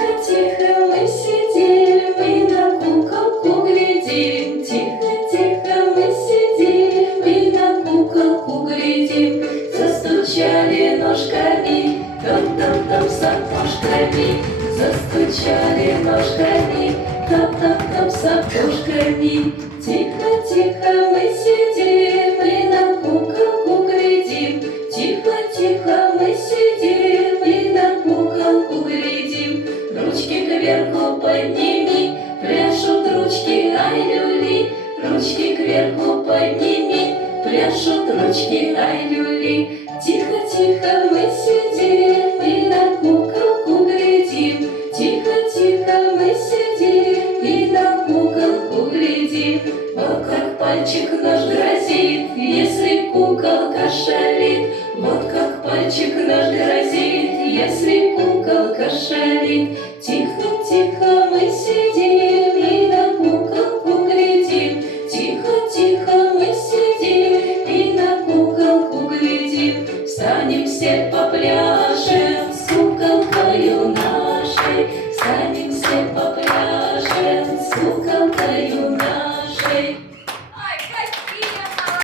Тихо-тихо мы сидим и на куколку глядим. Тихо-тихо мы сидим и на куколку глядим. Застучали ножками, топ-топ-топ сапожками. Застучали ножками, топ-топ-топ сапожками. Тихо-тихо мы сидим и на куколку глядим. Тихо-тихо мы сидим и на куколку глядим. Ручки кверху подними, пляшут ручки, ай-люли. Ручки кверху подними, пляшут ручки, ай-люли. Тихо-тихо мы сидим и на куколку глядим. Тихо-тихо мы сидим и на куколку глядим. Вот как пальчик наш грозит, если куколка шалит. Вот как пальчик наш грозит, если куколка шалит. Тихо-тихо мы сидим и на куколку глядим. Тихо-тихо мы сидим и на куколку глядим. Встанем все попляшем с куколкою нашей. Встанем все попляшем с куколкою